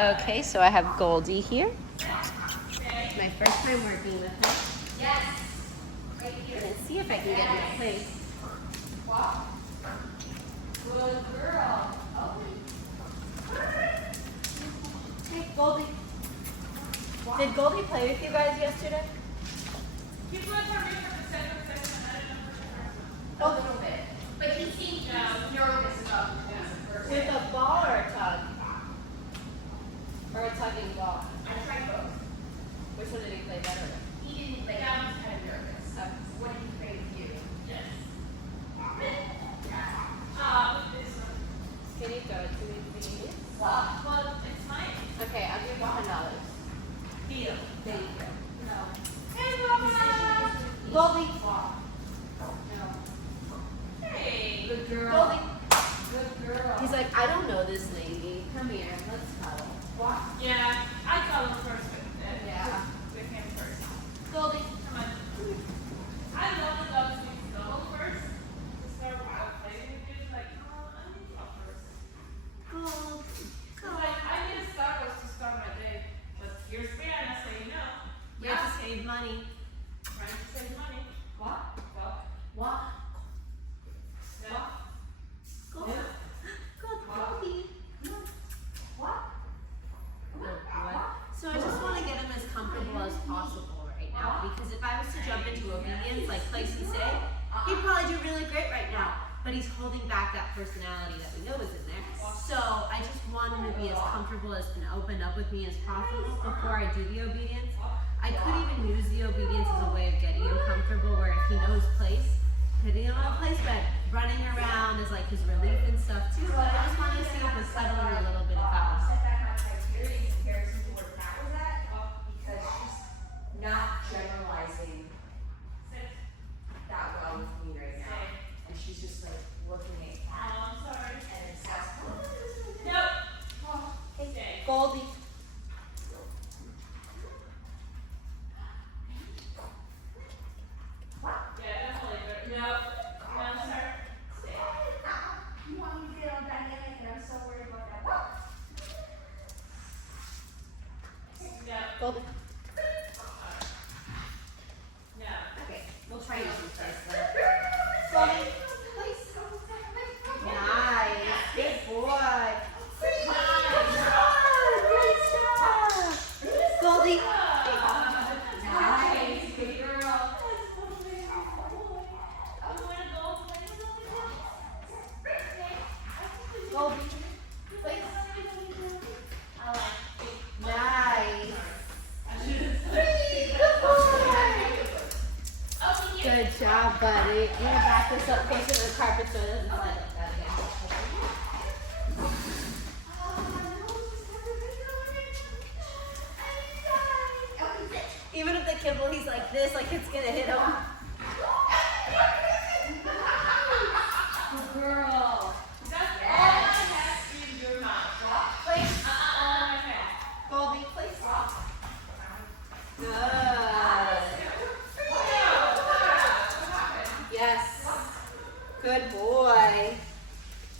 Okay, so I have Goldy here. My first time working with her. Yes. Right here. Let's see if I can get in place. Walk. Good girl. Hey, Goldy. Did Goldy play with you guys yesterday? He was our research assistant, and I don't know A little bit. But he seemed nervous about With a ball or a tug? Or a tugging ball? I tried both. Which one did he play better with? He didn't like. Yeah. He was kind of nervous. What did he play with you? Yes. This one. Can you go to me, please? Well, it's mine. Okay, I'll give you $100. Deal. There you go. No. Hey, Mama. Goldy. No. Hey. Good girl. Goldy. Good girl. He's like, I don't know this lady. Come here, let's cuddle. Walk. Yeah, I call him first with Yeah. with him first. Goldy. Come on. I love the dogs to snuggle first. To start playing with you, like, oh, I need to talk first. It's like, I need Star Wars to start my day. But here's Brianna saying no. We have to save money. Trying to save money. Walk. Well, Walk. no. Goldy. Goldy. Walk. So I just want to get him as comfortable as possible right now, because if I was to jump into obedience, like place and stay, he'd probably do really great right now. But he's holding back that personality that we know is in there. So I just want him to be as comfortable as and open up with me as possible before I do the obedience. I could even use the obedience as a way of getting him comfortable, where if he knows place, putting him on a place, but running around is like his relief and stuff too. But I just want to see if we're settling a little bit of house. Set back my criteria in comparison to where Kat was at, because she's not generalizing that well with me right now. And she's just like looking at Kat, Oh, I'm sorry. and it's just, Nope. hey, Stay. Goldy. Yeah, definitely better. Nope. No, sir. Stay. you want me to get on dynamic, and I'm so worried about that. No. Goldy. No. Okay, we'll try using place then. Goldy. Place. Nice. Good boy. Great job. Goldy. Nice, good girl. Goldy. Place. Nice. Good job, buddy. You want to back this up closer to the carpet so it doesn't slide like that again. Even if the kibble, he's like this, like it's gonna hit him. Good girl. That's all I have in your mouth. Place. All I have. Goldy, place. Good. Yes. Good boy.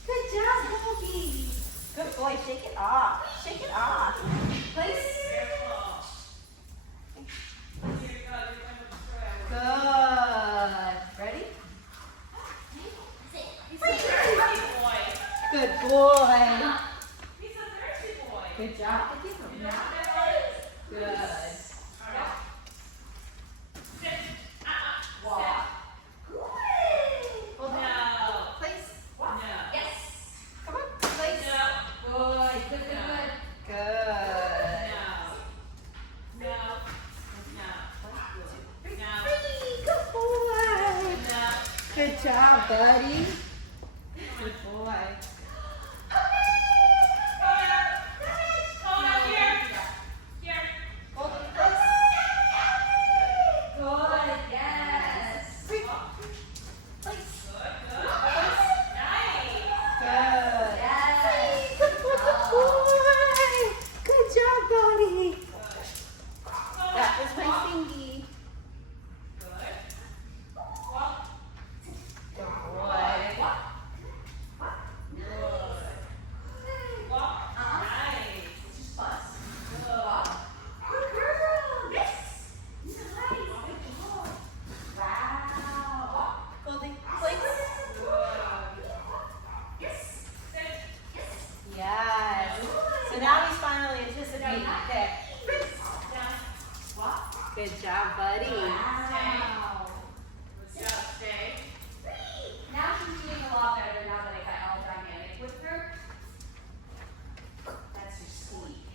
Good job, Goldy. Good boy. Shake it off. Shake it off. Place. Good. Ready? Good boy. Good job. Good. Walk. Hold on. Place. Yes. Come on. Place. Good, good, good, good. Good. Good boy. Good job, buddy. Good boy. Hold on, place. Good, yes. Place. Good. Yes. Good boy. Good job, buddy. That was my thingy. Good boy. now he's finally anticipating it. There. Good job, buddy. Wow. Good job, stay. Now she's doing a lot better now that I got all dynamic with her. That's her speed.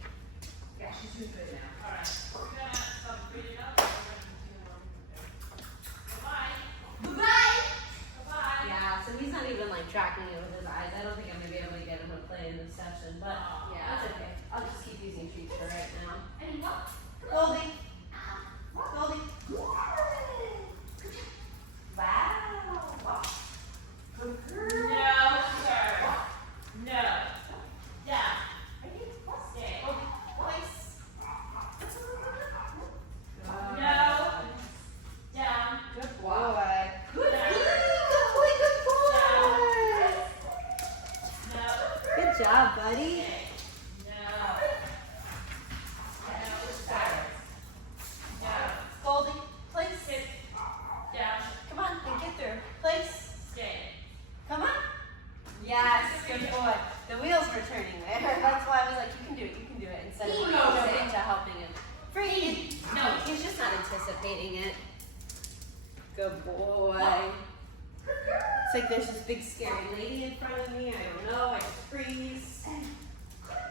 Yeah, she's doing good now. Alright, we're gonna stop breathing up and we're gonna continue on from there. Bye-bye. Bye-bye. Bye-bye. Yeah, so he's not even like tracking it with his eyes. I don't think I'm gonna be able to get him to play in this session, but Yeah. that's okay. I'll just keep using treats for right now. And what? Goldie. Goldie. Wow. Good girl. No, sir. No. Down. Stay. Place. No. Down. Good boy. Good Down. boy. Good boy. No. Good job, buddy. No. Down. Goldie. Place. Sit. Down. Come on, and get through. Place. Stay. Come on. Yes, good boy. The wheels were turning there. That's why I was like, you can do it, you can do it. Instead of He knows jumping it. to helping him. Free. No, he's just not anticipating it. Good boy. It's like there's this big scary lady in front of me. I don't know. I just freeze.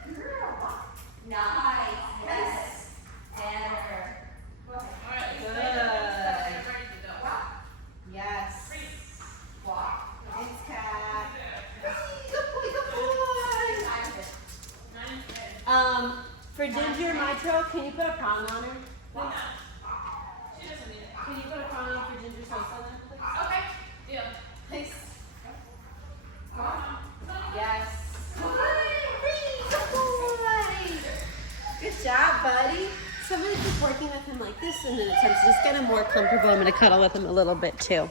Good girl. Nice. Yes. Better. Go ahead. Alright, Good. get ready to go. Yes. Freeze. Walk. Thanks, Cat. There. Good boy, good boy. Nine, 10. For Ginger Mitro, can you put a prong on her? No. She doesn't need it. Can you put a prong on for Ginger Sauce on there, please? Okay. Deal. Please. Come on. Yes. Good boy. Good job, buddy. So I'm going to keep working with him like this, and then at times just get him more comfortable. I'm going to cuddle with him a little bit too.